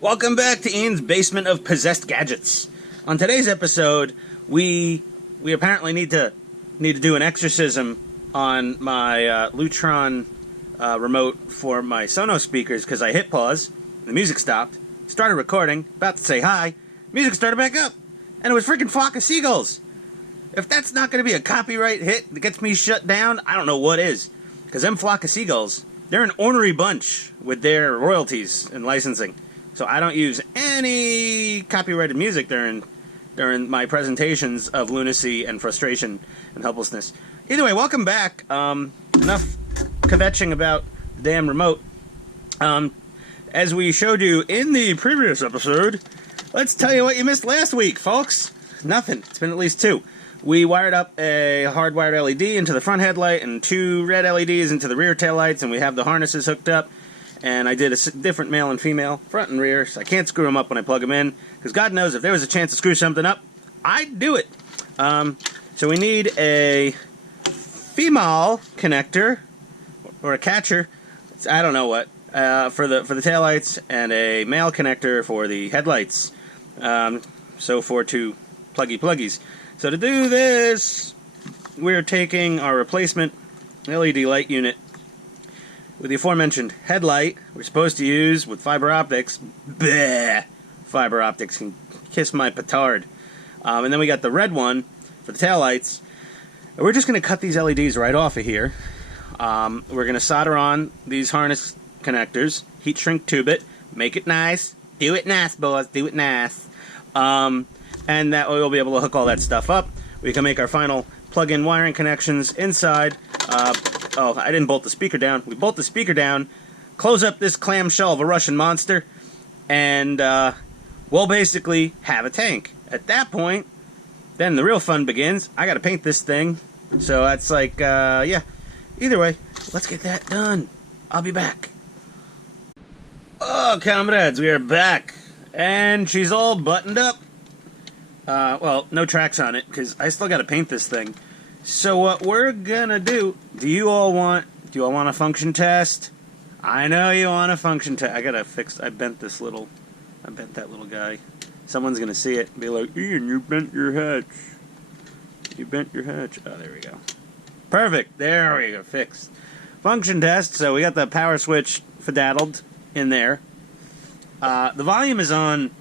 Welcome back to Ian's Basement of Possessed Gadgets. On today's episode, we apparently need to do an exorcism on my Lutron remote for my Sonos speakers because I hit pause, the music stopped, started recording, about to say hi, music started back up, and it was freaking flock of seagulls. If that's not going to be a copyright hit that gets me shut down, I don't know what is. Because them flock of seagulls, they're an ornery bunch with their royalties and licensing. So I don't use any copyrighted music during my presentations of lunacy and frustration and helplessness. Either way, welcome back. Enough kvetching about the damn remote. As we showed you in the previous episode, let's tell you what you missed last week, folks. Nothing. It's been at least two. We wired up a hardwired LED into the front headlight and two red LEDs into the rear taillights, and we have the harnesses hooked up. And I did a different male and female, front and rear, so I can't screw them up when I plug them in, because God knows if there was a chance to screw something up, I'd do it. So we need a female connector, or a catcher, I don't know what, for the taillights, and a male connector for the headlights. So for two pluggies. So to do this, we're taking our replacement LED light unit with the aforementioned headlight we're supposed to use with fiber optics. Bleh! Fiber optics can kiss my petard. And then we got the red one for the taillights. And we're just going to cut these LEDs right off of here. We're going to solder on these harness connectors, heat shrink tube it, make it nice. Do it nice, boys. Do it nice. And that way we'll be able to hook all that stuff up. We can make our final plug-in wiring connections inside. Oh, I didn't bolt the speaker down. We bolt the speaker down, close up this clamshell of a Russian monster, and we'll basically have a tank. At that point, then the real fun begins. I gotta paint this thing. So that's like, yeah. Either way, let's get that done. I'll be back. Oh, comrades, we are back. And she's all buttoned up. Well, no tracks on it, because I still gotta paint this thing. So what we're gonna do, do you all want a function test? I know you want a function test. I bent that little guy. Someone's gonna see it and be like, Ian, you bent your hatch. You bent your hatch. Oh, there we go. Perfect. There we go. Fixed. Function test. So we got the power switch fadaddled in there. The volume is on.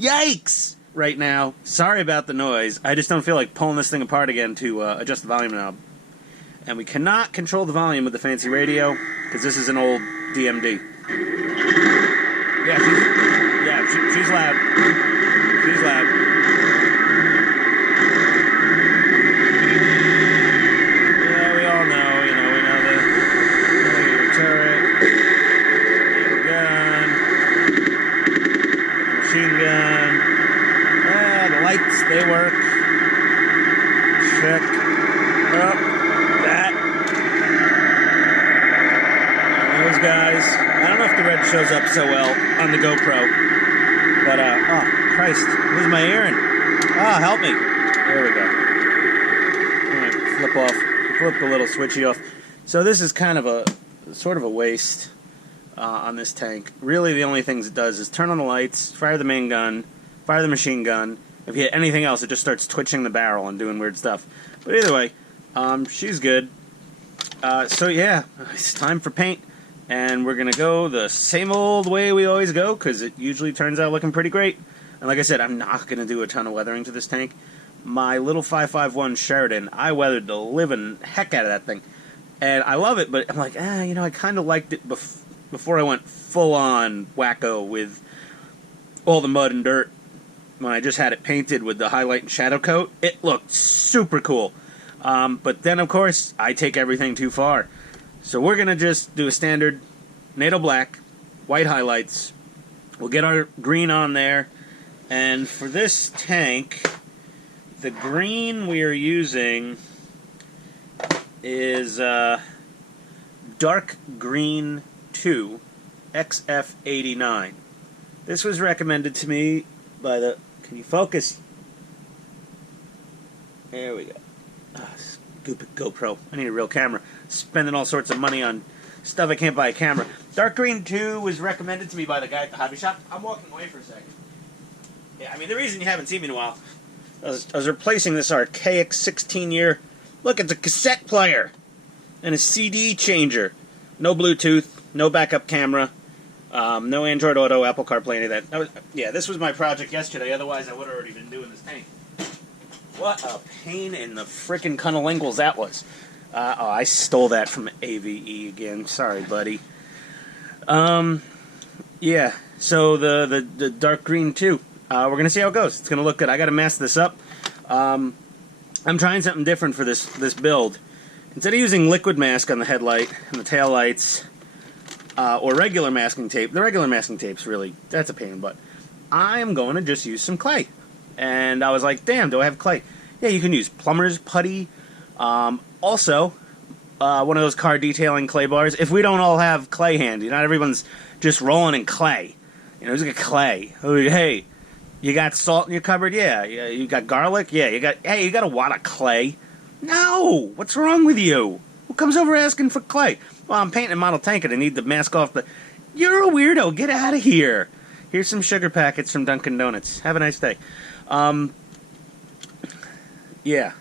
Yikes! Right now. Sorry about the noise. I just don't feel like pulling this thing apart again to adjust the volume knob. And we cannot control the volume with the fancy radio, because this is an old DMD. Yeah, she's loud. She's loud. Yeah, we all know, we know the turret, the gun, the machine gun. Lights, they work. Check. Up. That. Those guys. I don't know if the red shows up so well on the GoPro. But, oh, Christ. Lose my hearing. Ah, help me. There we go. Alright, flip the little switchy off. So this is kind of sort of a waste on this tank. Really, the only things it does is turn on the lights, fire the main gun, fire the machine gun. If you hit anything else, it just starts twitching the barrel and doing weird stuff. But either way, she's good. So yeah, it's time for paint. And we're going to go the same old way we always go, because it usually turns out looking pretty great. And like I said, I'm not going to do a ton of weathering to this tank. My little 551 Sheridan, I weathered the living heck out of that thing. And I love it, but I'm like, I kind of liked it before I went full-on wacko with all the mud and dirt. When I just had it painted with the highlight and shadow coat, it looked super cool. But then, of course, I take everything too far. So we're going to just do a standard NATO black, white highlights. We'll get our green on there. And for this tank, the green we are using is Dark Green 2 XF89. This was recommended to me by the... Can you focus? There we go. Stupid GoPro. I need a real camera. Spending all sorts of money on stuff I can't buy a camera. Dark Green 2 was recommended to me by the guy at the hobby shop. I'm walking away for a second. Yeah, I mean, the reason you haven't seen me in a while, I was replacing this archaic 16-year... Look, it's a cassette player and a CD changer. No Bluetooth, no backup camera, no Android Auto, Apple CarPlay, any of that. Yeah, this was my project yesterday. Otherwise, I would have already been doing this paint. What a pain in the frickin' cunnilinguals that was. Oh, I stole that from AVE again. Sorry, buddy. Yeah, so the Dark Green 2. We're going to see how it goes. It's going to look good. I got to mask this up. I'm trying something different for this build. Instead of using liquid mask on the headlight and the tail lights, or regular masking tape, the regular masking tape's really, that's a pain in the butt. I'm going to just use some clay. And I was like, damn, do I have clay? Yeah, you can use plumber's putty. Also, one of those car detailing clay bars. If we don't all have clay handy, not everyone's just rolling in clay. You know, who's got clay? Oh, hey, you got salt in your cupboard? Yeah. You got garlic? Yeah. Hey, you got a wad of clay? No! What's wrong with you? Who comes over asking for clay? Well, I'm painting a model tank and I need to mask off the... You're a weirdo. Get out of here. Here's some sugar packets from Dunkin' Donuts. Have a nice day. Yeah.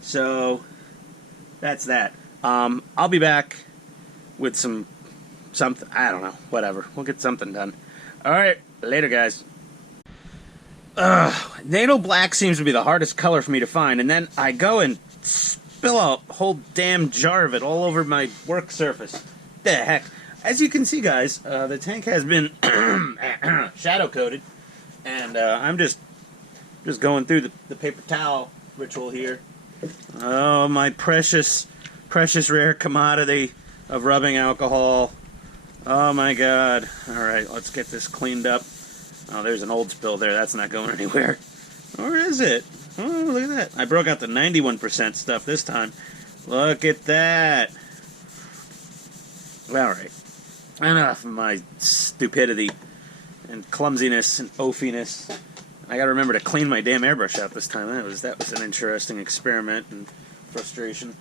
So, that's that. I'll be back with something. I don't know. Whatever. We'll get something done. Alright. Later, guys. NATO black seems to be the hardest color for me to find, and then I go and spill a whole damn jar of it all over my work surface. The heck. As you can see, guys, the tank has been shadow coated, and I'm just going through the paper towel ritual here. Oh, my precious rare commodity of rubbing alcohol. Oh my god. Alright, let's get this cleaned up. Oh, there's an old spill there. That's not going anywhere. Or is it? Oh, look at that. I broke out the 91% stuff this time. Look at that. Alright. Enough of my stupidity and clumsiness and oafiness. I gotta remember to clean my damn airbrush out this time. That was an interesting experiment and frustration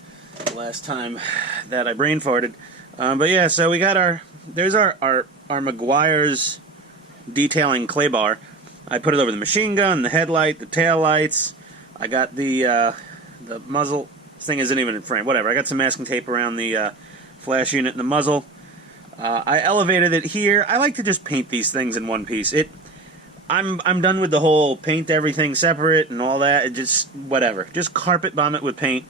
the last time that I brain farted. But yeah, so we got there's our McGuire's detailing clay bar. I put it over the machine gun, the headlight, the tail lights. I got the muzzle. This thing isn't even in frame. Whatever. I got some masking tape around the flash unit and the muzzle. I elevated it here. I like to just paint these things in one piece. I'm done with the whole paint everything separate and all that. It just whatever. Just carpet bomb it with paint.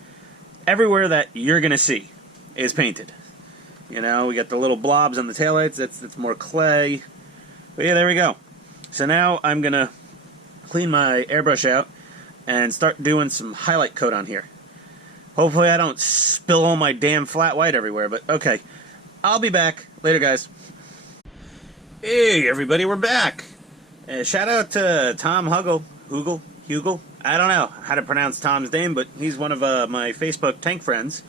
Everywhere that you're gonna see is painted. You know, we got the little blobs on the taillights. That's more clay. But yeah, there we go. So now I'm going to clean my airbrush out and start doing some highlight coat on here. Hopefully I don't spill all my damn flat white everywhere, but okay. I'll be back. Later, guys. Hey, everybody, we're back. Shout out to Tom Hugel. I don't know how to pronounce Tom's name, but he's one of my Facebook tank friends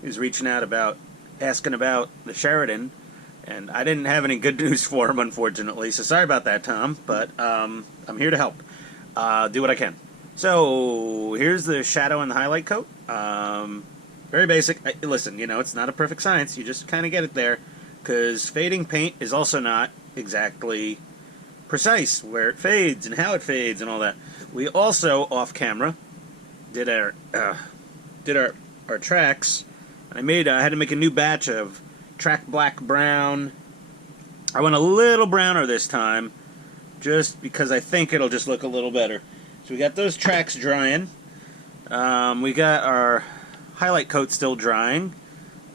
who's reaching out asking about the Sheridan. And I didn't have any good news for him, unfortunately, so sorry about that, Tom, but I'm here to help. Do what I can. So, here's the shadow and the highlight coat. Very basic. Listen, you know, it's not a perfect science, you just kind of get it there, because fading paint is also not exactly precise, where it fades and how it fades and all that. We also, off-camera, did our tracks. I had to make a new batch of track black brown. I went a little browner this time, just because I think it'll just look a little better. So we got those tracks drying. We got our highlight coat still drying.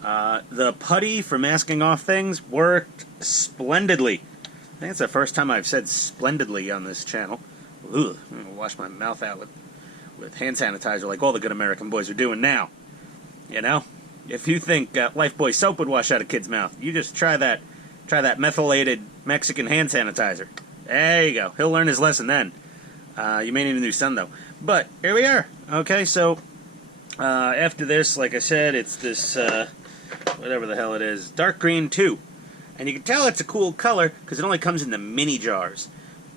The putty for masking off things worked splendidly. I think it's the first time I've said splendidly on this channel. Ugh, I'm gonna wash my mouth out with hand sanitizer like all the good American boys are doing now. You know? If you think Lifebuoy soap would wash out a kid's mouth, you just try that methylated Mexican hand sanitizer. There you go. He'll learn his lesson then. You may need a new son, though. But, here we are. Okay, so, after this, like I said, it's this, whatever the hell it is, Dark Green 2. And you can tell it's a cool color, because it only comes in the mini jars.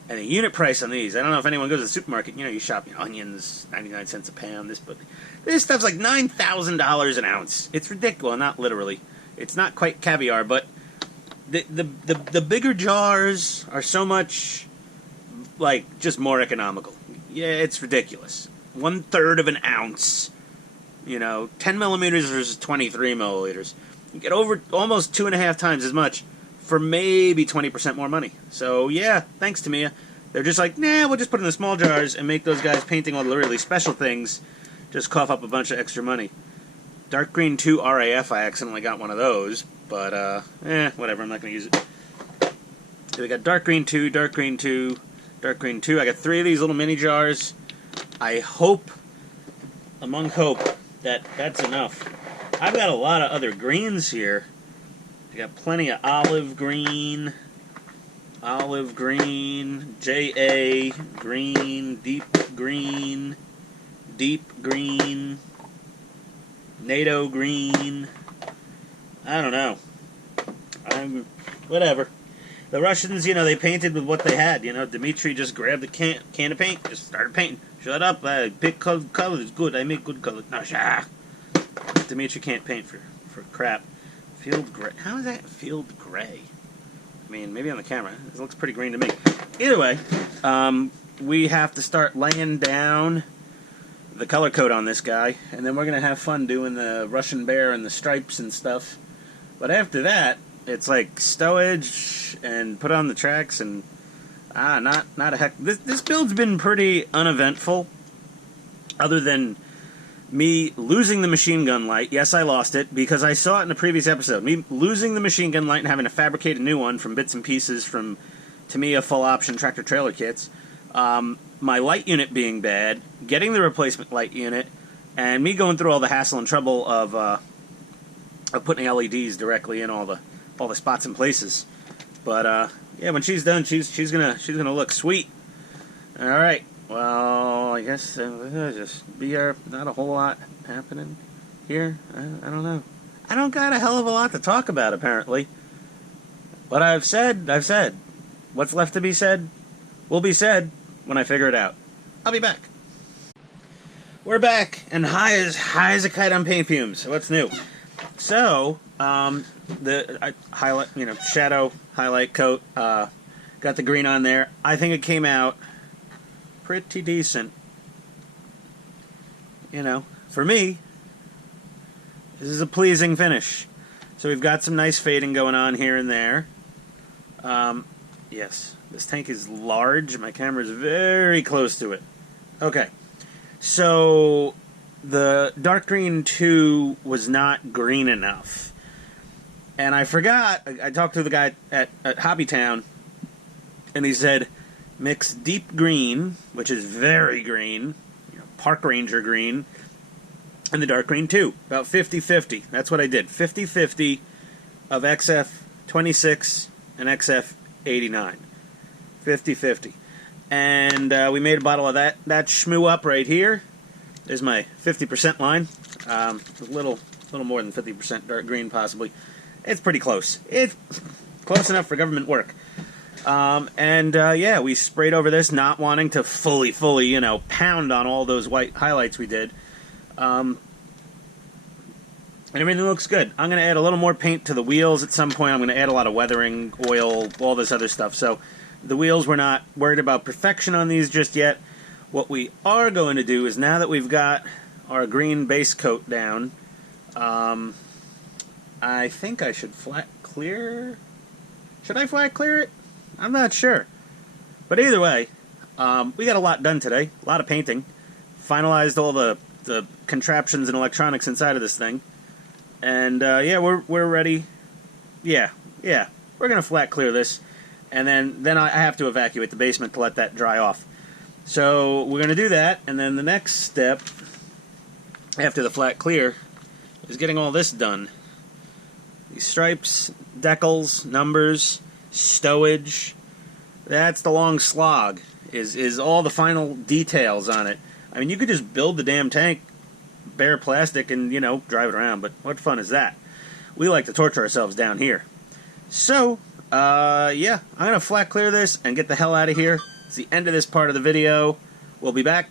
And the unit price on these, I don't know if anyone goes to the supermarket, you know, you shop onions, 99 cents a pound, this stuff's like $9,000 an ounce. It's ridiculous. Not literally. It's not quite caviar, but the bigger jars are so much, like, just more economical. Yeah, it's ridiculous. 1/3 of an ounce, 10 millimeters versus 23 milliliters. You get over almost 2.5 times as much for maybe 20% more money. So yeah, thanks Tamiya. They're just like, nah, we'll just put it in the small jars and make those guys painting all the really special things just cough up a bunch of extra money. Dark Green 2 RAF, I accidentally got one of those, but whatever, I'm not going to use it. So we got Dark Green 2, Dark Green 2, Dark Green 2. I got 3 of these little mini jars. I hope, among hope, that that's enough. I've got a lot of other greens here. I got plenty of olive green, JA green, deep green, NATO green. I don't know. Whatever. The Russians, they painted with what they had. Dmitri just grabbed the can of paint, just started painting. Shut up, I pick colors, good, I make good colors. No, Dmitri can't paint for crap. Field gray. How is that field gray? I mean, maybe on the camera. It looks pretty green to me. Either way, we have to start laying down the color code on this guy, and then we're going to have fun doing the Russian bear and the stripes and stuff. But after that, it's like stowage and put on the tracks and not a heck. This build's been pretty uneventful, other than me losing the machine gun light. Yes, I lost it because I saw it in the previous episode. Me losing the machine gun light and having to fabricate a new one from bits and pieces from Tamiya full option tractor trailer kits. My light unit being bad, getting the replacement light unit, and me going through all the hassle and trouble of putting LEDs directly in all the spots and places. But yeah, when she's done, she's gonna look sweet. All right. Well, I guess just be here. Not a whole lot happening here. I don't know. I don't got a hell of a lot to talk about apparently. But I've said. What's left to be said will be said when I figure it out. I'll be back. We're back, and high as a kite on paint fumes. What's new? So, the highlight, shadow highlight coat, got the green on there. I think it came out pretty decent. For me, this is a pleasing finish. So we've got some nice fading going on here and there. Yes, this tank is large. My camera is very close to it. Okay, so the Dark Green 2 was not green enough. And I forgot, I talked to the guy at Hobbytown, and he said, mix deep green, which is very green, park ranger green, and the Dark Green 2. About 50-50. That's what I did. 50-50 of XF26 and XF89. 50-50. And we made a bottle of that shmoo up right here. There's my 50% line. A little more than 50% dark green, possibly. It's pretty close. It's close enough for government work. Yeah, we sprayed over this, not wanting to fully, pound on all those white highlights we did. And everything looks good. I'm going to add a little more paint to the wheels at some point. I'm going to add a lot of weathering, oil, all this other stuff. So the wheels, we're not worried about perfection on these just yet. What we are going to do is, now that we've got our green base coat down, I think I should flat clear. Should I flat clear it? I'm not sure. But either way, we got a lot done today. A lot of painting. Finalized all the contraptions and electronics inside of this thing. And yeah, we're ready. Yeah. We're gonna flat clear this, and then I have to evacuate the basement to let that dry off. So we're gonna do that, and then the next step after the flat clear is getting all this done. These stripes, decals, numbers, stowage. That's the long slog. Is all the final details on it. I mean, you could just build the damn tank, bare plastic, and, drive it around, but what fun is that? We like to torture ourselves down here. So, yeah, I'm going to flat clear this and get the hell out of here. It's the end of this part of the video. We'll be back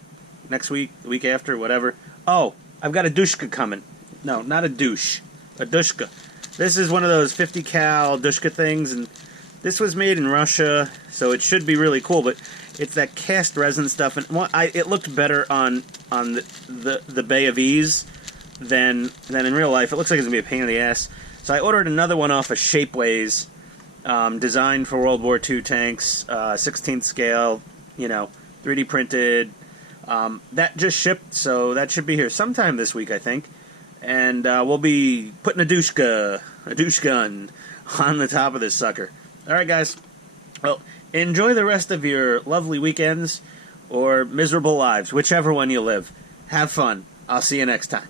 next week, the week after, whatever. Oh, I've got a dushka coming. No, not a douche. A dushka. This is one of those 50 cal Dushka things, and this was made in Russia, so it should be really cool, but it's that cast resin stuff, and it looked better on the Bay of Ease than in real life. It looks like it's going to be a pain in the ass. So I ordered another one off of Shapeways, designed for World War II tanks, 16th scale, 3D printed. That just shipped, so that should be here sometime this week, I think. And we'll be putting a douche gun on the top of this sucker. Alright, guys. Well, enjoy the rest of your lovely weekends or miserable lives, whichever one you live. Have fun. I'll see you next time.